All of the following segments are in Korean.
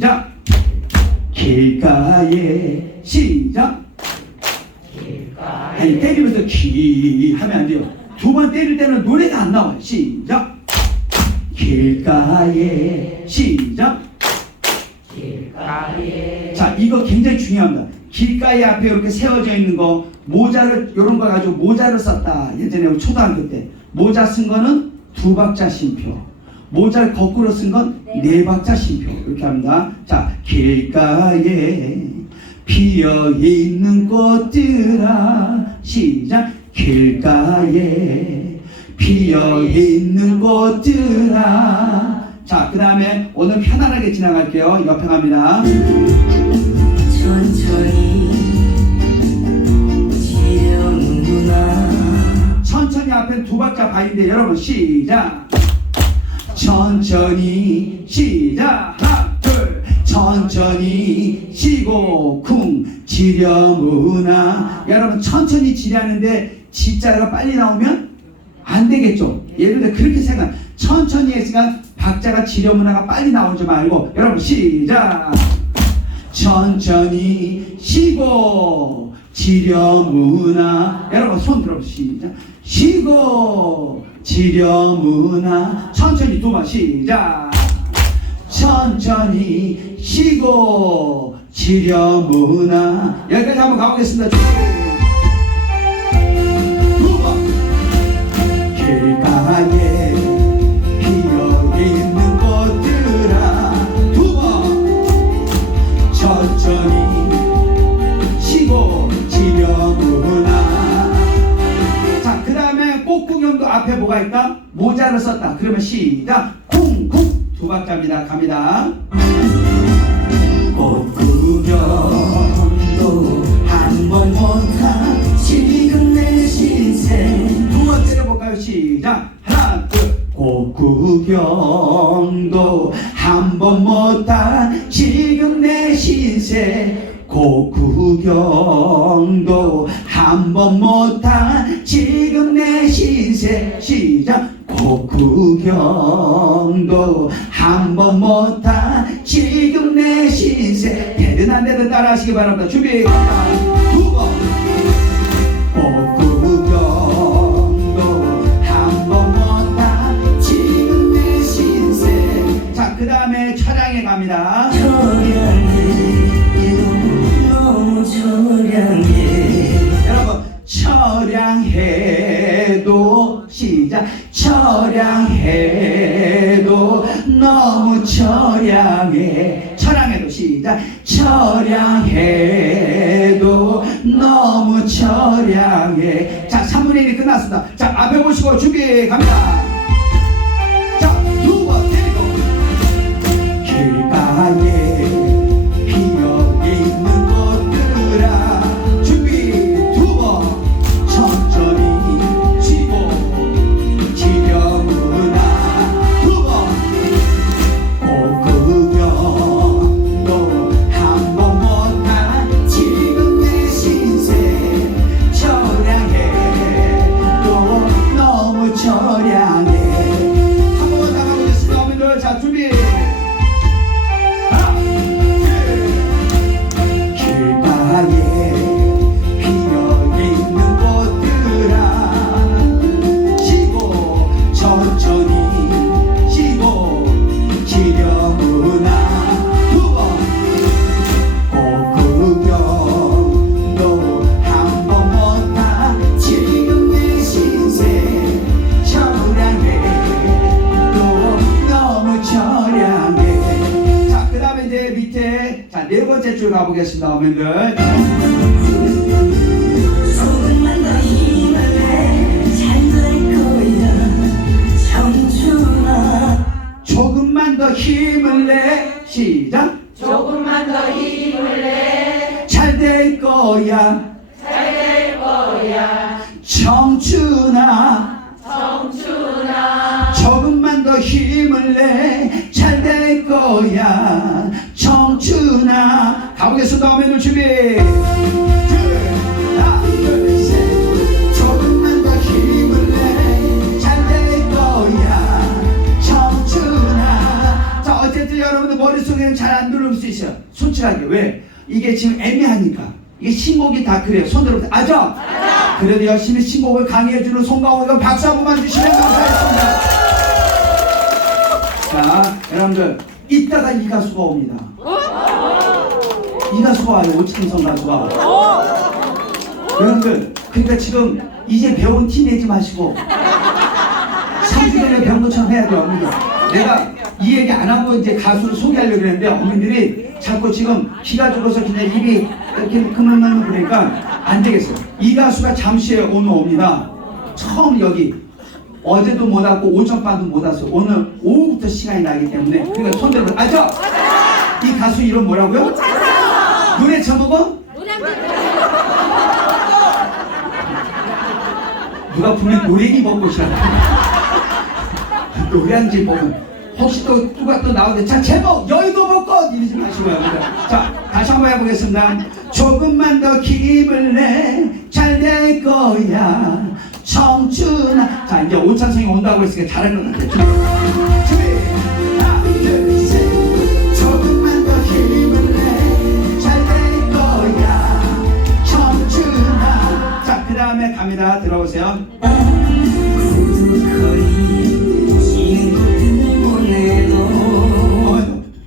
시작. 길가에 시작. 아니 때리면서 기 하면 안 돼요. 두 번 때릴 때는 노래가 안 나와요. 시작. 길가에 시작. 자 이거 굉장히 중요합니다. 길가에 앞에 이렇게 세워져 있는 거 모자를 이런 거 가지고 모자를 썼다. 예전에 초등학교 때. 모자 쓴 거는 두 박자 쉼표. 모자를 거꾸로 쓴 건 네 박자 쉼표 이렇게 합니다. 자 길가에 피어 있는 꽃들아 시작. 길가에 피어 있는 꽃들아. 자 그 다음에 오늘 편안하게 지나갈게요. 옆에 갑니다. 천천히 앞에 두 박자 바인데 여러분 시작 천천히 시작 하나 둘 천천히 쉬고 쿵. 지려무나. 여러분 천천히 지려하는데 지자가 빨리 나오면 안 되겠죠? 예를 들어 그렇게 생각 천천히 했으니까 박자가 지려무나가 빨리 나오지 말고 여러분 시작. 천천히 쉬고 지려무나. 여러분 손 들어보시죠. 시작 쉬고 지려무나 천천히 두 번 시작. 천천히 쉬고 지려무나 여기까지 한번 가보겠습니다 앞에 뭐가 있다? 모자를 썼다. 그러면 시작. 쿵쿵. 두 박자입니다. 갑니다. 꽃 구경도 한번 못한 지금 내 신생. 두 번째로 볼까요? 시작. 하나 둘. 꽃 구경도 한번 못한 지금 내 신세 꽃구경도 한 번 못한 지금 내 신세 시작 꽃구경도 한 번 못한 지금 내 신세 되든 안 되든 따라 하시기 바랍니다. 준비 너무 처량해. 처량해도 시작 가보겠습니다 어머님들 조금만 더 힘을 내. 시작. 조금만 더 힘을 내, 잘 될 거야. 잘 될 거야. 청춘아, 가보겠습니다 어머니들 준비 둘 하나 둘 셋 조금만 더 힘을 내 잘 될 거야 청춘아 자 어쨌든 여러분들 머릿속에는 잘안 들어 부를 수 있어요. 솔직하게. 왜? 이게 지금 애매하니까. 이게 신곡이 다 그래요. 손 들어. 아죠? 그래도 열심히 신곡을 강의해주는 송강호가 박수 한 번만 주시면 감사하겠습니다. 자, 여러분들. 이따가 이 가수가 옵니다. 이 가수가 와요. 오창성 가수가. 여러분들, 그러니까 지금 이제 배운 티 내지 마시고 3주 전에 배운 것처럼 해야 돼요, 어머니. 내가 이 얘기 안 하고 이제 가수를 소개하려고 했는데 어머니들이 자꾸 지금 기가 죽어서 그냥 입이 이렇게 그만만 그러니까 안 되겠어요. 이 가수가 잠시 후에 오늘 옵니다. 처음 여기 어제도 못 왔고 오전 반도 못 왔어. 오늘 오후부터 시간이 나기 때문에 그러니까 손들어 아죠? 이 가수 이름 뭐라고요? 노래 제목은? 누가 분명 노래기 벚꽃이라고 노량진 보면 혹시 또 누가 또 나오는데 자 제목 여의도 벚꽃! 이러지 마시고요 자 다시 한번 해보겠습니다. 조금만 더 힘을 내 잘 될 거야. 청춘아. 자 이제 오찬성이 온다고 했으니까 잘할 것 같아요 다음에 갑니다. 어,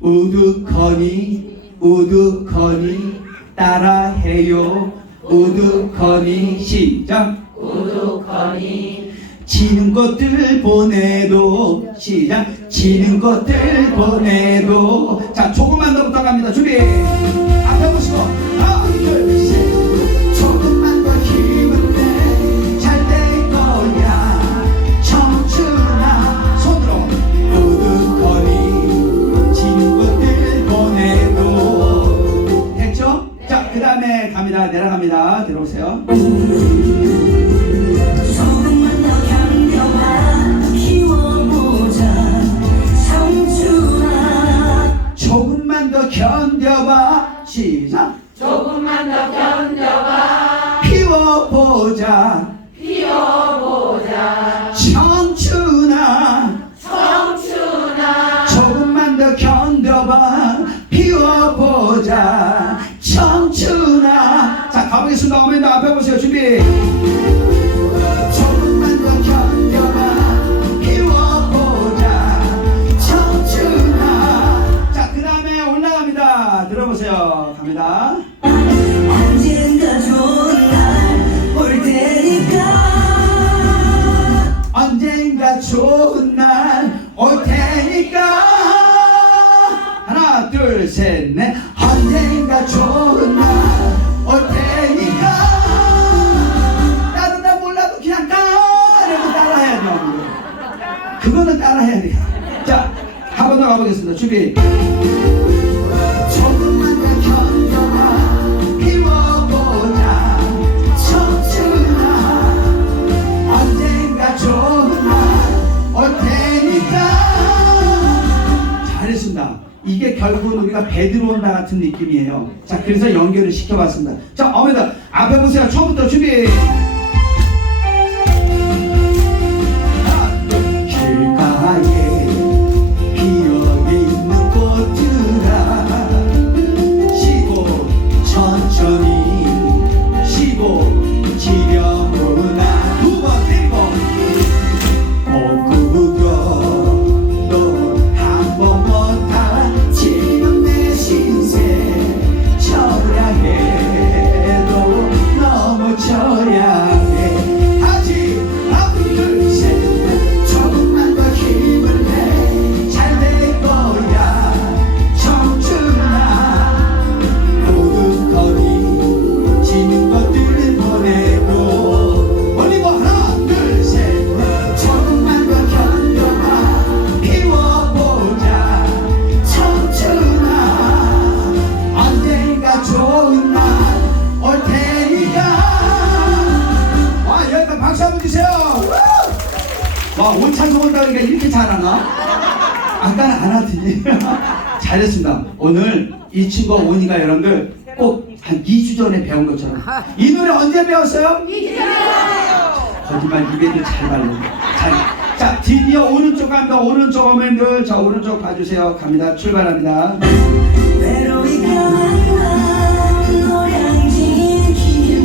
우두커니 우두커니 따라해요. 우두커니 시작. 우두커니. 지는 것들 보내도 시작. 지는 것들 보내 언 결국은 우리가 배 들어온다 같은 느낌이에요. 자, 그래서 연결을 시켜봤습니다. 자, 어머니들 앞에 보세요. 처음부터 준비. 하더니 잘했습니다. 오늘 이 친구가 오니까 여러분들 꼭 한 2주 전에 배운 것처럼 이 노래 언제 배웠어요? 2주 전에 거짓말 입에도 잘 발려. 잘. 자, 드디어 오른쪽 갑니다. 오른쪽 어머님들. 자, 오른쪽 봐주세요. 갑니다. 출발합니다.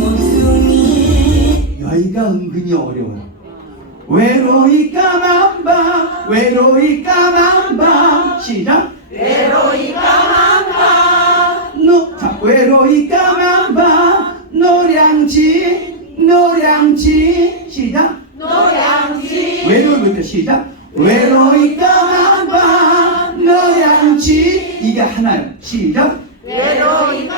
모퉁이 여기가 은근히 어려워요. 외로이 까만 밤, 외로이 까만 밤. 시작. 외로이 까만 밤 노, 자, 외로이 까만 밤, 노량지, 노량지. 시작. 노량진 외로이부터 시작. 외로이 까만 밤, 노량지. 이게 하나요. 시작. 외로이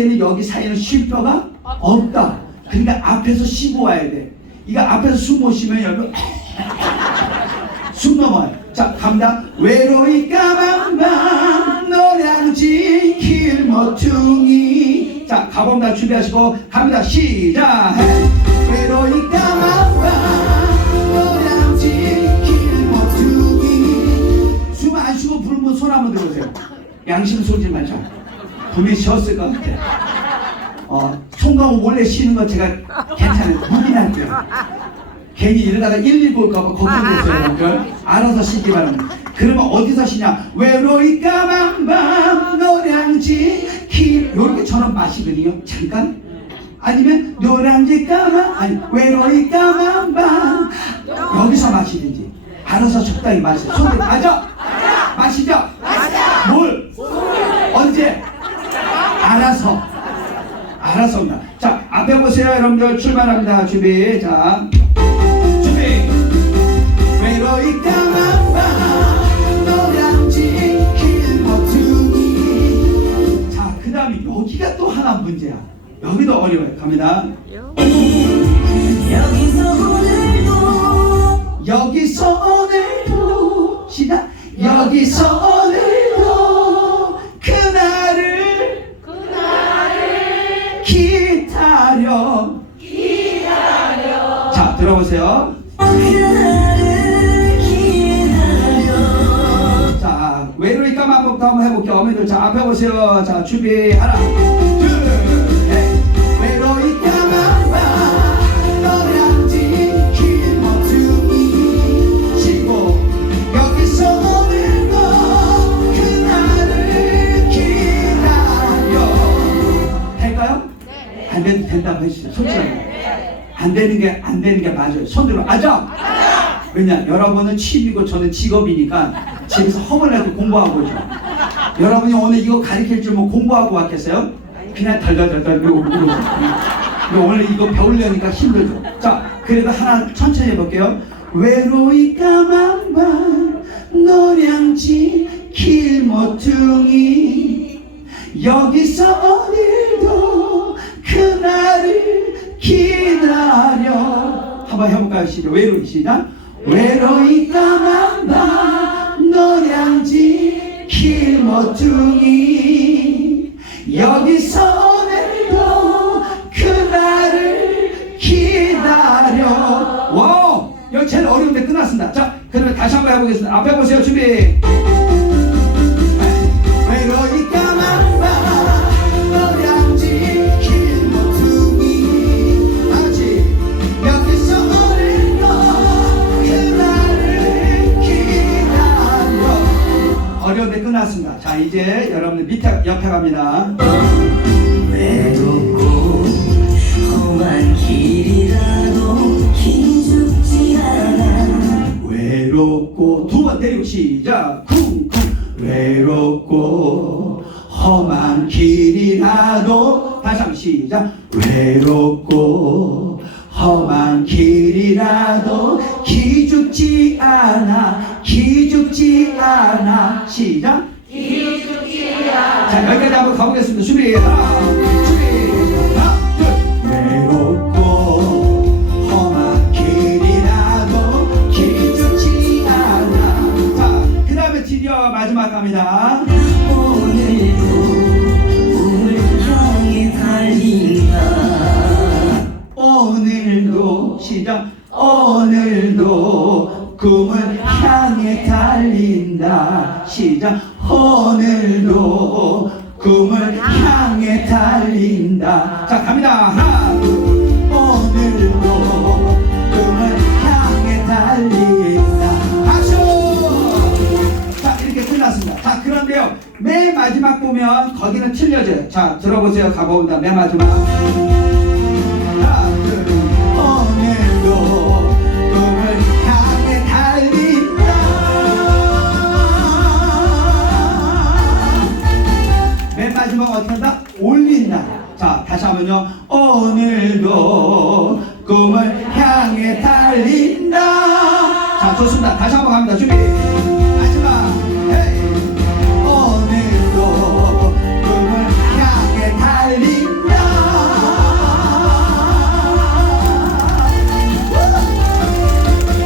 사이에는 여기 사이에는 쉼표가 없다. 그러니까 앞에서 쉬고 와야 돼. 이거 앞에서 숨 못 쉬면 여기 숨 넘어요. 자, 갑니다. 외로이 까만 밤 노량진 길모퉁이 자, 가봅니다. 준비하시고 갑니다. 시작. 외로이 까만 밤 노량진 길모퉁이 숨 안 쉬고 부르면 손 한번 들어보세요. 양심 쏘지 말자. 분명히 쉬었을 것 같아. 어, 송강호 원래 쉬는 거 제가 괜찮아요. 묵인할게요. 괜히 이러다가 119 올까봐 걱정됐어요, 여러분들. 알아서 쉬기 바랍니다. 그러면 어디서 쉬냐? 외로이 까만 밤, 노량지, 길. 요렇게 저는 마시거든요. 잠깐. 아니면 노량지 까만, 아니, 외로이 까만 밤. 여기서 마시든지. 알아서 적당히 마세요. 손들 맞아? 마시죠? 마셔! 뭘? 알아서. 알아서 온다. 자, 앞에 보세요, 여러분들. 출발합니다. 준비. 자. 준비. 외로이 까만 밤, 노량진 길모퉁이. 자, 그 다음에 여기가 또 하나 문제야. 여기도 어려워요. 갑니다. 여기서 오늘도 여기서 오늘도 시작 여기서 오늘도 기다려 자 외로이 까만복도 한번 해볼게요. 어머니들 자 앞에 보세요. 자 준비 하나 둘 셋. 외로이 까만 밤 노량진 길모퉁이 쉬고 여기서 오늘도 그날을 기다려. 할까요? 안 돼도 된다고 해주세요. 솔직하게 안 되는 게 안 되는 게 맞아요. 손들어 맞아? 왜냐 여러분은 취미고 저는 직업이니까 집에서 허물 내고 공부하고 오죠. 여러분이 오늘 이거 가르칠 줄뭐 공부하고 왔겠어요? 그냥 덜덜덜덜 근데 오늘 이거 배우려니까 힘들죠. 자 그래도 하나 천천히 해볼게요. 외로이 까만 밤 노량진 길모퉁이 여기서 오늘도 그날을 기다려. 한번 해볼까요 시작 외로이 시작 외로이 까만 밤 노량진 길모퉁이. 여기서 오늘도 그날을 기다려. 와우! 여기 제일 어려운데 끝났습니다. 자 그러면 다시 한번 해보겠습니다. 앞에 보세요 준비 끝났습니다. 자 이제 여러분들 밑에 옆에 갑니다. 외롭고 험한 길이라도 기죽지 않아. 외롭고 두 번 때리고 시작. 쿵쿵. 외롭고 험한 길이라도 다시 한번 시작. 외롭고 험한 길이라도 기죽지 않아 않아 시작. 자 여기까지 한번 가보겠습니다. 준비 하나 준비 하나 향해 달린다 시작 오늘도 꿈을 향해 달린다. 자, 갑니다. 하나, 오늘도 꿈을 향해 달린다. 박수! 자, 이렇게 끝났습니다. 자, 그런데요. 맨 마지막 보면 거기는 틀려져요. 자, 들어보세요. 가봅니다. 맨 마지막. 한번요. 오늘도 꿈을 향해 달린다. 자, 좋습니다. 다시 한번 갑니다. 준비.